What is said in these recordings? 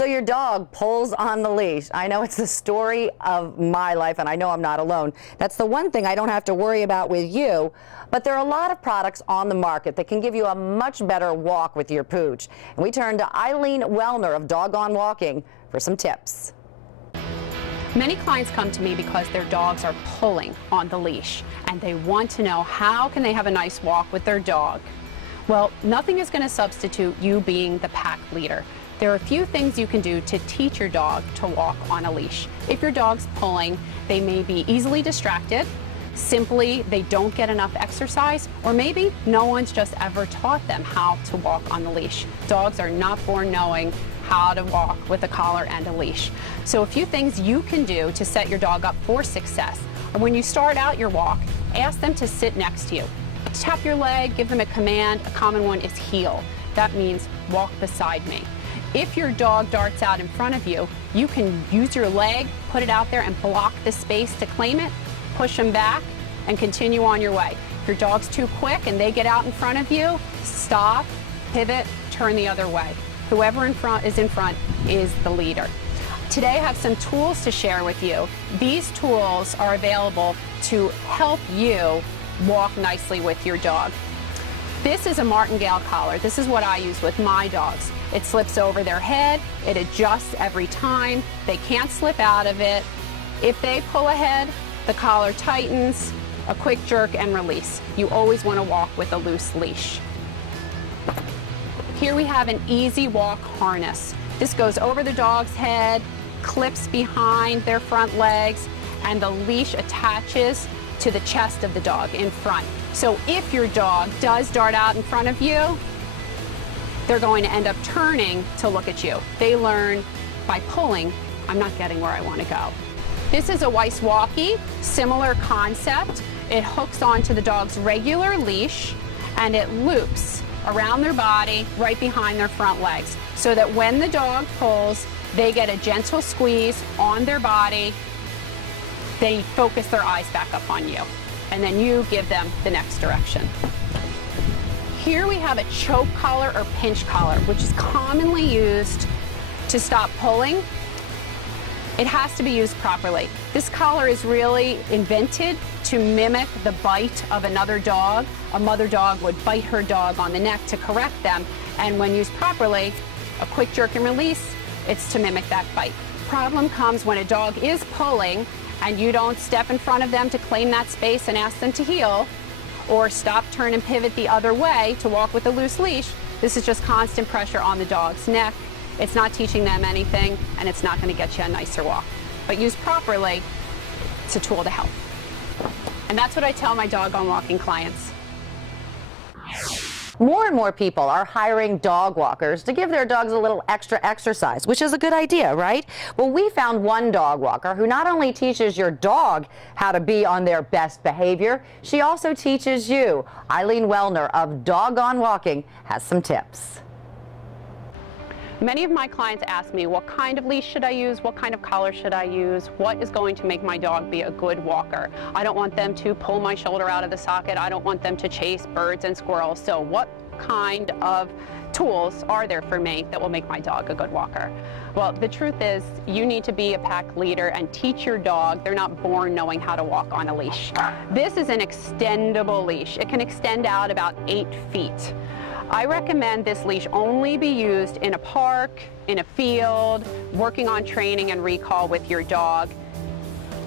So your dog pulls on the leash. I know it's the story of my life, and I know I'm not alone. That's the one thing I don't have to worry about with you. But there are a lot of products on the market that can give you a much better walk with your pooch. And we turn to Eileen Wellner of Doggone Walking for some tips. Many clients come to me because their dogs are pulling on the leash, and they want to know how can they have a nice walk with their dog. Well, nothing is going to substitute you being the pack leader. There are a few things you can do to teach your dog to walk on a leash. If your dog's pulling, they may be easily distracted, simply they don't get enough exercise, or maybe no one's just ever taught them how to walk on the leash. Dogs are not born knowing how to walk with a collar and a leash. So a few things you can do to set your dog up for success. When you start out your walk, ask them to sit next to you. Tap your leg, give them a command. A common one is heel. That means walk beside me. If your dog darts out in front of you, you can use your leg, put it out there and block the space to claim it, push them back, and continue on your way. If your dog's too quick and they get out in front of you, stop, pivot, turn the other way. Whoever is in front is the leader. Today I have some tools to share with you. These tools are available to help you walk nicely with your dog. This is a martingale collar. This is what I use with my dogs. It slips over their head, it adjusts every time, they can't slip out of it. If they pull ahead, the collar tightens, a quick jerk and release. You always want to walk with a loose leash. Here we have an easy walk harness. This goes over the dog's head, clips behind their front legs, and the leash attaches to the chest of the dog in front. So if your dog does dart out in front of you, they're going to end up turning to look at you. They learn by pulling, I'm not getting where I want to go. This is a Weiss Walkie, similar concept. It hooks onto the dog's regular leash and it loops around their body right behind their front legs so that when the dog pulls, they get a gentle squeeze on their body. They focus their eyes back up on you, and then you give them the next direction. Here we have a choke collar or pinch collar, which is commonly used to stop pulling. It has to be used properly. This collar is really invented to mimic the bite of another dog. A mother dog would bite her dog on the neck to correct them, and when used properly, a quick jerk and release, it's to mimic that bite. Problem comes when a dog is pulling and you don't step in front of them to claim that space and ask them to heel, or stop, turn, and pivot the other way to walk with a loose leash. This is just constant pressure on the dog's neck. It's not teaching them anything, and it's not going to get you a nicer walk. But used properly, it's a tool to help. And that's what I tell my Doggone Walking clients. More and more people are hiring dog walkers to give their dogs a little extra exercise, which is a good idea, right? Well, we found one dog walker who not only teaches your dog how to be on their best behavior, she also teaches you. Eileen Wellner of Doggone Walking has some tips. Many of my clients ask me, what kind of leash should I use? What kind of collar should I use? What is going to make my dog be a good walker? I don't want them to pull my shoulder out of the socket. I don't want them to chase birds and squirrels. So what kind of tools are there for me that will make my dog a good walker? Well, the truth is you need to be a pack leader and teach your dog. They're not born knowing how to walk on a leash. This is an extendable leash. It can extend out about 8 feet. I recommend this leash only be used in a park, in a field, working on training and recall with your dog,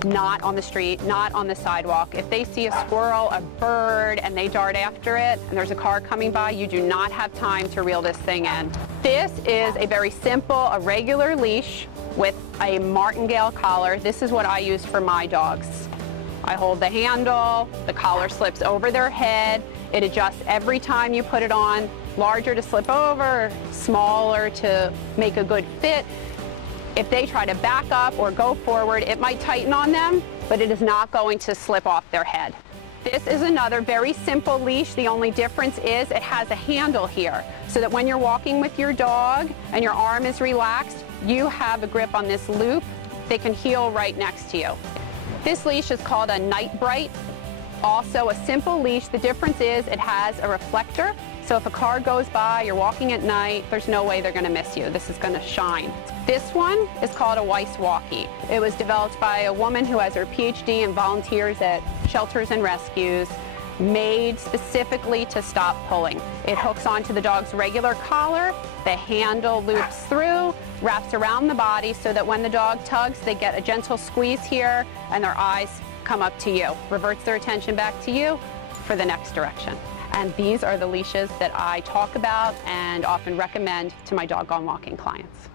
not on the street, not on the sidewalk. If they see a squirrel, a bird, and they dart after it, and there's a car coming by, you do not have time to reel this thing in. This is a very simple, a regular leash with a martingale collar. This is what I use for my dogs. I hold the handle, the collar slips over their head, it adjusts every time you put it on, larger to slip over, smaller to make a good fit. If they try to back up or go forward, it might tighten on them, but it is not going to slip off their head. This is another very simple leash. The only difference is it has a handle here, so that when you're walking with your dog and your arm is relaxed, you have a grip on this loop. They can heel right next to you. This leash is called a Night Bright. Also a simple leash. The difference is it has a reflector So if a car goes by, you're walking at night, there's no way they're going to miss you. This is going to shine. This one is called a Weiss Walkie. It was developed by a woman who has her PhD and volunteers at shelters and rescues, made specifically to stop pulling. It hooks onto the dog's regular collar, the handle loops through, wraps around the body so that when the dog tugs, they get a gentle squeeze here and their eyes come up to you, reverts their attention back to you for the next direction. And these are the leashes that I talk about and often recommend to my doggone walking clients.